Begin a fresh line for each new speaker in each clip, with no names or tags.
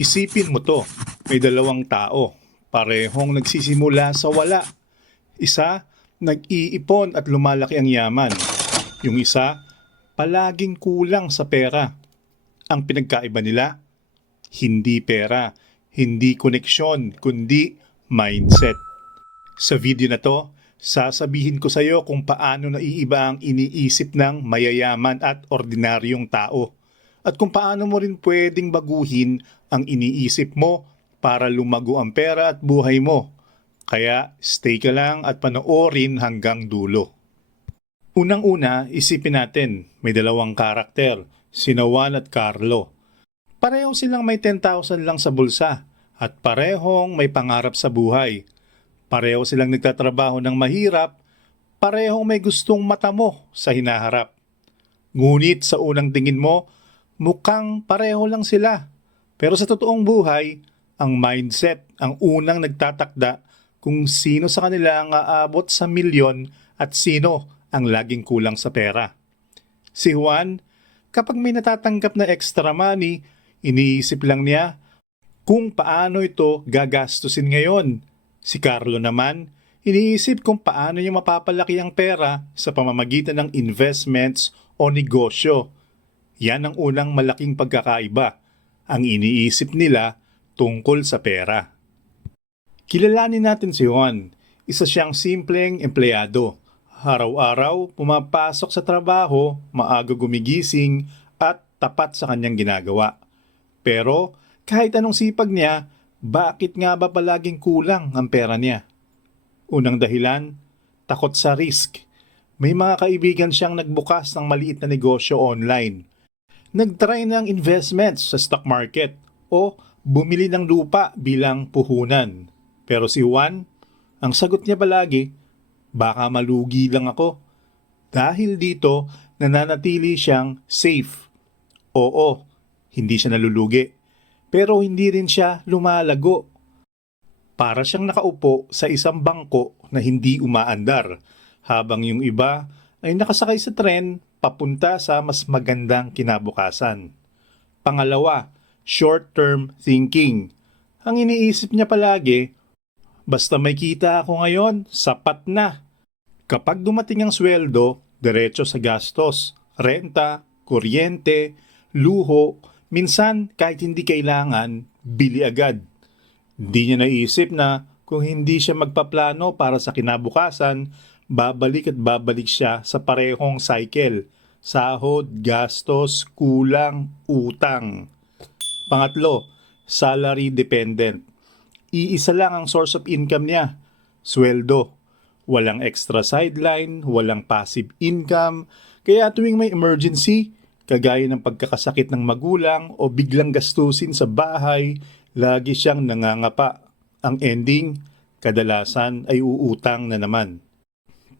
Isipin mo to, may dalawang tao, parehong nagsisimula sa wala. Isa, nag-iipon at lumalaki ang yaman. Yung isa, palaging kulang sa pera. Ang pinagkaiba nila, hindi pera, hindi koneksyon, kundi mindset. Sa video na to, sasabihin ko sa iyo kung paano naiiba ang iniisip ng mayayaman at ordinaryong tao at kung paano mo rin pwedeng baguhin ang iniisip mo para lumago ang pera at buhay mo. Kaya stay ka lang at panoorin hanggang dulo. Unang-una, isipin natin, may dalawang karakter, sina Juan at Carlo. Pareho silang may 10,000 lang sa bulsa at parehong may pangarap sa buhay. Pareho silang nagtatrabaho ng mahirap, parehong may gustong mata mo sa hinaharap. Ngunit sa unang tingin mo, mukhang pareho lang sila. Pero sa totoong buhay, ang mindset ang unang nagtatakda kung sino sa kanila ang aabot sa milyon at sino ang laging kulang sa pera. Si Juan, kapag may natatanggap na extra money, iniisip lang niya kung paano ito gagastusin ngayon. Si Carlo naman, iniisip kung paano niya mapapalaki ang pera sa pamamagitan ng investments o negosyo. Yan ang unang malaking pagkakaiba, ang iniisip nila tungkol sa pera. Kilalanin natin si Juan. Isa siyang simpleng empleyado. Araw-araw, pumapasok sa trabaho, maaga gumigising at tapat sa kanyang ginagawa. Pero kahit anong sipag niya, bakit nga ba palaging kulang ang pera niya? Unang dahilan, takot sa risk. May mga kaibigan siyang nagbukas ng maliit na negosyo online. Nagtry ng investments sa stock market o bumili ng lupa bilang puhunan. Pero si Juan, ang sagot niya palagi, baka malugi lang ako. Dahil dito, nananatili siyang safe. Oo, hindi siya nalulugi. Pero hindi rin siya lumalago. Para siyang nakaupo sa isang bangko na hindi umaandar, habang yung iba ay nakasakay sa tren papunta sa mas magandang kinabukasan. Pangalawa, short-term thinking. Ang iniisip niya palagi, basta may kita ako ngayon, sapat na. Kapag dumating ang sweldo, diretso sa gastos, renta, kuryente, luho, minsan kahit hindi kailangan, bili agad. Hindi niya naisip na kung hindi siya magpaplano para sa kinabukasan, babalik at babalik siya sa parehong cycle. Sahod, gastos, kulang, utang. Pangatlo, salary dependent. Iisa lang ang source of income niya, sweldo. Walang extra sideline, walang passive income, kaya tuwing may emergency, kagaya ng pagkakasakit ng magulang o biglang gastusin sa bahay, lagi siyang nangangapa. Ang ending, kadalasan ay uutang na naman.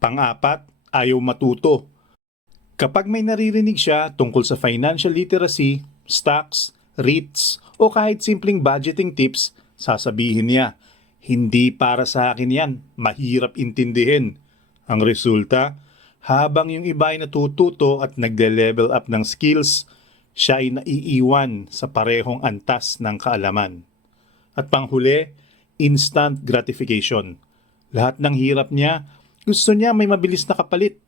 Pang-apat, ayaw matuto. Kapag may naririnig siya tungkol sa financial literacy, stocks, REITs, o kahit simpleng budgeting tips, sasabihin niya, hindi para sa akin yan, mahirap intindihin. Ang resulta, habang yung iba ay natututo at nagle-level up ng skills, siya ay naiiwan sa parehong antas ng kaalaman. At panghuli, instant gratification. Lahat ng hirap niya, gusto niya may mabilis na kapalit.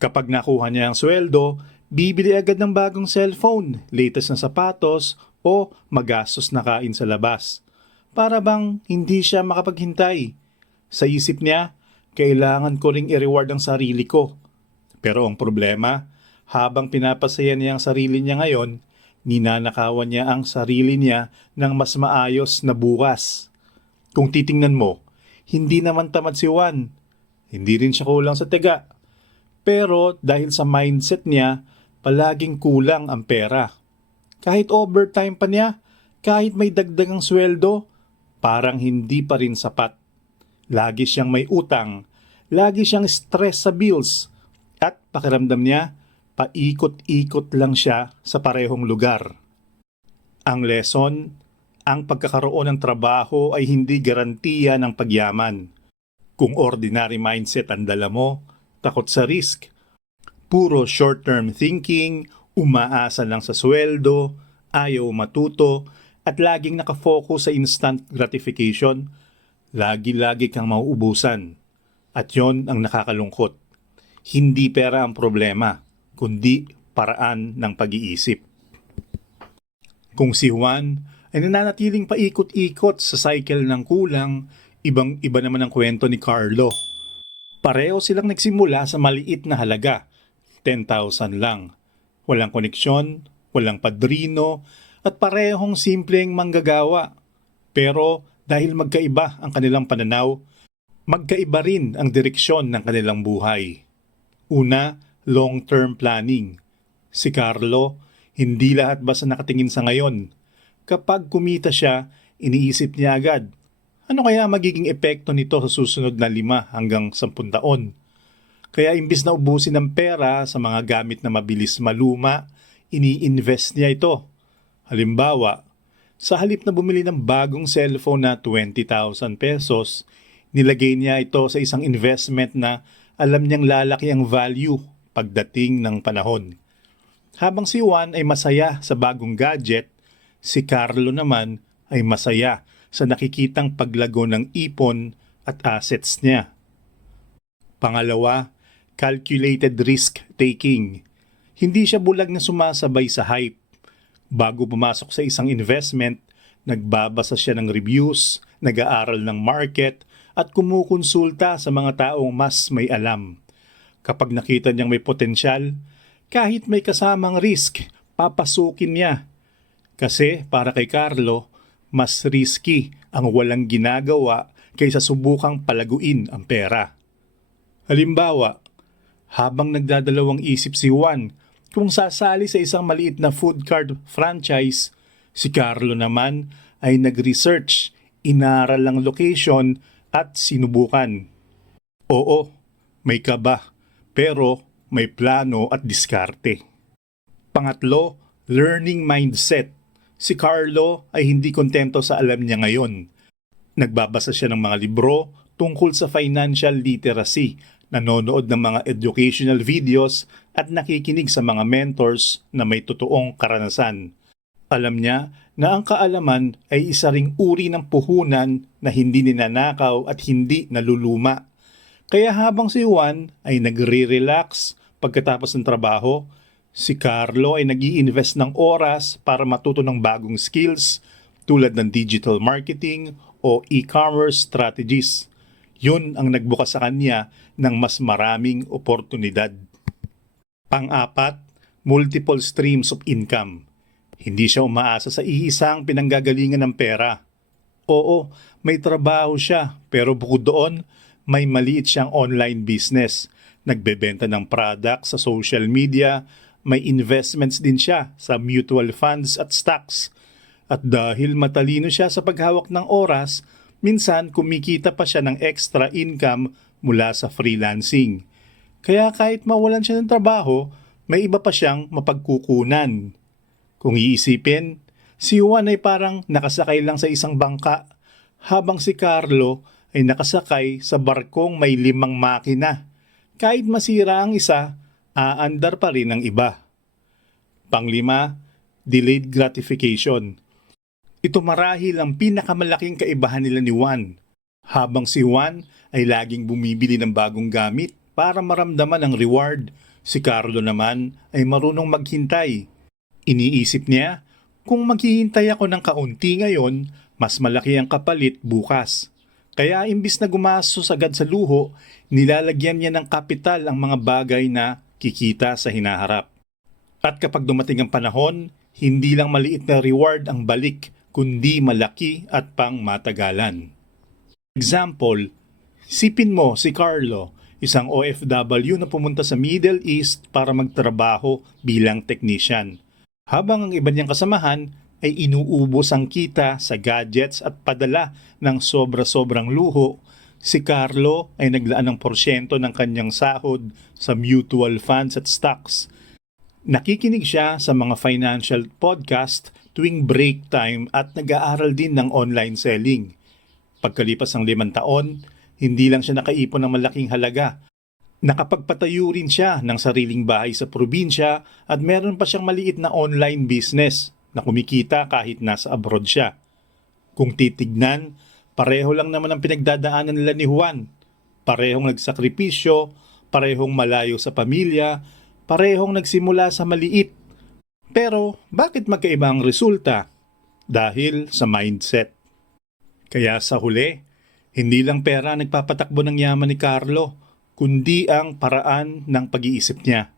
Kapag nakuha niya ang sweldo, bibili agad ng bagong cellphone, latest na sapatos, o magastos na kain sa labas. Para bang hindi siya makapaghintay. Sa isip niya, kailangan ko ring i-reward ang sarili ko. Pero ang problema, habang pinapasaya niya ang sarili niya ngayon, ninanakawan niya ang sarili niya ng mas maayos na bukas. Kung titingnan mo, hindi naman tamad si Juan. Hindi rin siya kulang sa tiga. Pero dahil sa mindset niya, palaging kulang ang pera. Kahit overtime pa niya, kahit may dagdagang sweldo, parang hindi pa rin sapat. Lagi siyang may utang, lagi siyang stress sa bills, at pakiramdam niya, paikot-ikot lang siya sa parehong lugar. Ang lesson, ang pagkakaroon ng trabaho ay hindi garantiya ng pagyaman. Kung ordinary mindset ang dala mo, takot sa risk. Puro short-term thinking, umaasa lang sa sweldo, ayaw matuto, at laging nakafocus sa instant gratification, lagi-lagi kang mauubusan. At yon ang nakakalungkot. Hindi pera ang problema, kundi paraan ng pag-iisip. Kung si Juan ay nananatiling paikot-ikot sa cycle ng kulang, ibang-iba naman ang kwento ni Carlo. Pareho silang nagsimula sa maliit na halaga, 10,000 lang. Walang koneksyon, walang padrino, at parehong simpleng manggagawa. Pero dahil magkaiba ang kanilang pananaw, magkaiba rin ang direksyon ng kanilang buhay. Una, long-term planning. Si Carlo, hindi lahat basta nakatingin sa ngayon. Kapag kumita siya, iniisip niya agad, ano kaya magiging epekto nito sa susunod na lima hanggang sampun taon? Kaya imbis na ubusin ng pera sa mga gamit na mabilis maluma, ini-invest niya ito. Halimbawa, sa halip na bumili ng bagong cellphone na 20,000 pesos, nilagay niya ito sa isang investment na alam niyang lalaki ang value pagdating ng panahon. Habang si Juan ay masaya sa bagong gadget, si Carlo naman ay masaya sa nakikitang paglago ng ipon at assets niya. Pangalawa, calculated risk taking. Hindi siya bulag na sumasabay sa hype. Bago pumasok sa isang investment, nagbabasa siya ng reviews, nag-aaral ng market, at kumukonsulta sa mga taong mas may alam. Kapag nakita niyang may potensyal, kahit may kasamang risk, papasukin niya. Kasi para kay Carlo, mas risky ang walang ginagawa kaysa subukang palaguin ang pera. Halimbawa, habang nagdadalawang isip si Juan kung sasali sa isang maliit na food cart franchise, si Carlo naman ay nag-research, inaral ang location at sinubukan. Oo, may kaba, pero may plano at diskarte. Pangatlo, learning mindset. Si Carlo ay hindi kontento sa alam niya ngayon. Nagbabasa siya ng mga libro tungkol sa financial literacy, nanonood ng mga educational videos at nakikinig sa mga mentors na may totoong karanasan. Alam niya na ang kaalaman ay isa ring uri ng puhunan na hindi ninanakaw at hindi naluluma. Kaya habang si Juan ay nagre-relax pagkatapos ng trabaho, si Carlo ay nag invest ng oras para matuto ng bagong skills tulad ng digital marketing o e-commerce strategies. Yun ang nagbukas sa kanya ng mas maraming oportunidad. Pang-apat, multiple streams of income. Hindi siya umaasa sa iisang pinanggagalingan ng pera. Oo, may trabaho siya, pero bukod doon, may maliit siyang online business. Nagbebenta ng product sa social media, may investments din siya sa mutual funds at stocks. At dahil matalino siya sa paghawak ng oras, minsan kumikita pa siya ng extra income mula sa freelancing. Kaya kahit mawalan siya ng trabaho, may iba pa siyang mapagkukunan. Kung iisipin, si Juan ay parang nakasakay lang sa isang bangka, habang si Carlo ay nakasakay sa barkong may limang makina. Kahit masira ang isa, aandar pa rin ang iba. Panglima, delayed gratification. Ito marahil ang pinakamalaking kaibahan nila ni Juan. Habang si Juan ay laging bumibili ng bagong gamit para maramdaman ang reward, si Carlo naman ay marunong maghintay. Iniisip niya, kung maghihintay ako ng kaunti ngayon, mas malaki ang kapalit bukas. Kaya imbis na gumastos agad sa luho, nilalagyan niya ng kapital ang mga bagay na kikita sa hinaharap. At kapag dumating ang panahon, hindi lang maliit na reward ang balik, kundi malaki at pang matagalan. Example, sipin mo si Carlo, isang OFW na pumunta sa Middle East para magtrabaho bilang technician. Habang ang iba niyang kasamahan ay inuubos ang kita sa gadgets at padala ng sobra-sobrang luho, si Carlo ay naglaan ng porsyento ng kanyang sahod sa mutual funds at stocks. Nakikinig siya sa mga financial podcast tuwing break time at nag-aaral din ng online selling. Pagkalipas ng limang taon, hindi lang siya nakaipon ng malaking halaga. Nakapagpatayo rin siya ng sariling bahay sa probinsya at meron pa siyang maliit na online business. na kumikita kahit nasa abroad siya. Kung titignan, pareho lang naman ang pinagdadaanan nila ni Juan. Parehong nagsakripisyo, parehong malayo sa pamilya, parehong nagsimula sa maliit. Pero bakit magkaiba ang resulta? Dahil sa mindset. Kaya sa huli, hindi lang pera nagpapatakbo ng yaman ni Carlo, kundi ang paraan ng pag-iisip niya.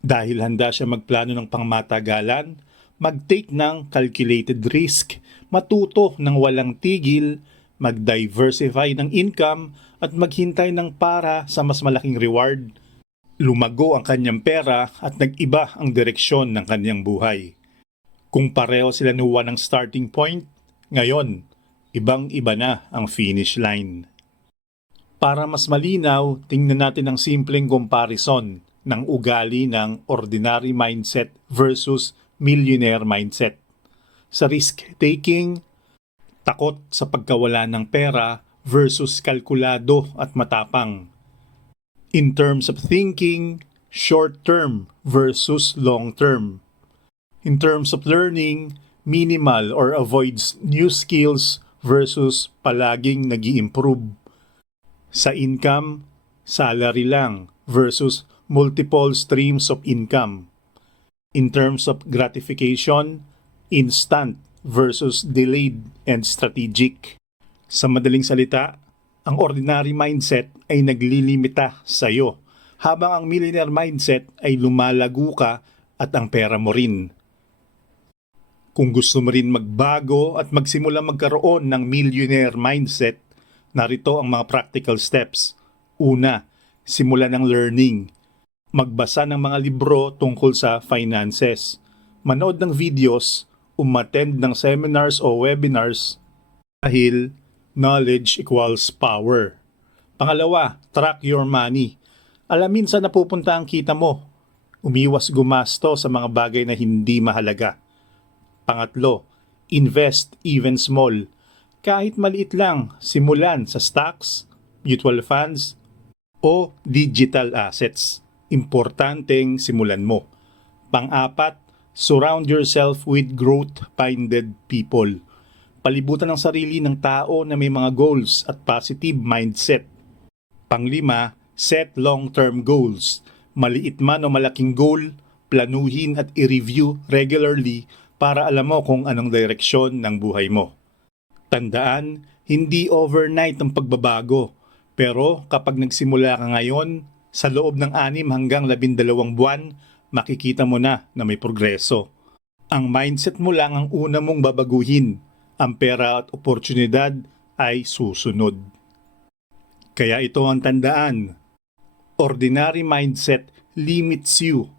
Dahil handa siya magplano ng pangmatagalan, mag-take ng calculated risk, matuto ng walang tigil, mag-diversify ng income at maghintay ng para sa mas malaking reward. Lumago ang kanyang pera at nag-iba ang direksyon ng kanyang buhay. Kung pareho sila ni Juan ng starting point, ngayon, ibang-iba na ang finish line. Para mas malinaw, tingnan natin ang simpleng comparison ng ugali ng ordinary mindset versus millionaire mindset. Sa risk-taking, takot sa pagkawala ng pera versus kalkulado at matapang. In terms of thinking, short-term versus long-term. In terms of learning, minimal or avoids new skills versus palaging nag improve Sa income, salary lang versus multiple streams of income. In terms of gratification, instant versus delayed and strategic. Sa madaling salita, ang ordinary mindset ay naglilimita sa iyo, habang ang millionaire mindset ay lumalago ka at ang pera mo rin. Kung gusto mo rin magbago at magsimula magkaroon ng millionaire mindset, narito ang mga practical steps. Una, simula ng learning. Magbasa ng mga libro tungkol sa finances. Manood ng videos, umattend ng seminars o webinars dahil knowledge equals power. Pangalawa, track your money. Alamin saan napupunta ang kita mo. Umiwas gumasto sa mga bagay na hindi mahalaga. Pangatlo, invest even small. Kahit maliit lang, simulan sa stocks, mutual funds, o digital assets. Importanteng simulan mo. Pang-apat, surround yourself with growth-minded people. Palibutan ng sarili ng tao na may mga goals at positive mindset. Panglima, set long-term goals. Maliit man o malaking goal, planuhin at i-review regularly para alam mo kung anong direksyon ng buhay mo. Tandaan, hindi overnight ang pagbabago. Pero kapag nagsimula ka ngayon, sa loob ng anim hanggang labindalawang buwan, makikita mo na na may progreso. Ang mindset mo lang ang una mong babaguhin. Ang pera at oportunidad ay susunod. Kaya ito ang tandaan. Ordinary mindset limits you.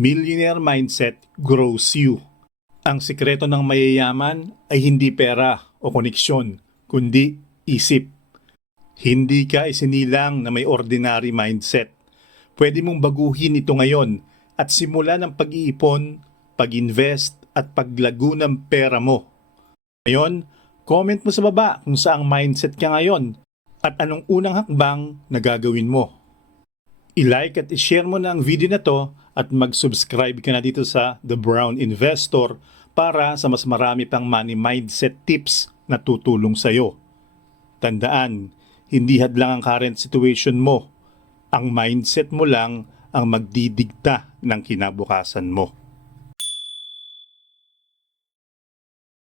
Millionaire mindset grows you. Ang sikreto ng mayayaman ay hindi pera o koneksyon, kundi isip. Hindi ka isinilang na may ordinary mindset. Pwede mong baguhin ito ngayon at simulan ng pag-iipon, pag-invest at paglago ng pera mo. Ngayon, comment mo sa baba kung saang mindset ka ngayon at anong unang hakbang na gagawin mo. I-like at i-share mo na ang video na to at mag-subscribe ka na dito sa The Brown Investor para sa mas marami pang money mindset tips na tutulong sa iyo. Tandaan, hindi hadlang ang current situation mo. Ang mindset mo lang ang magdidikta ng kinabukasan mo.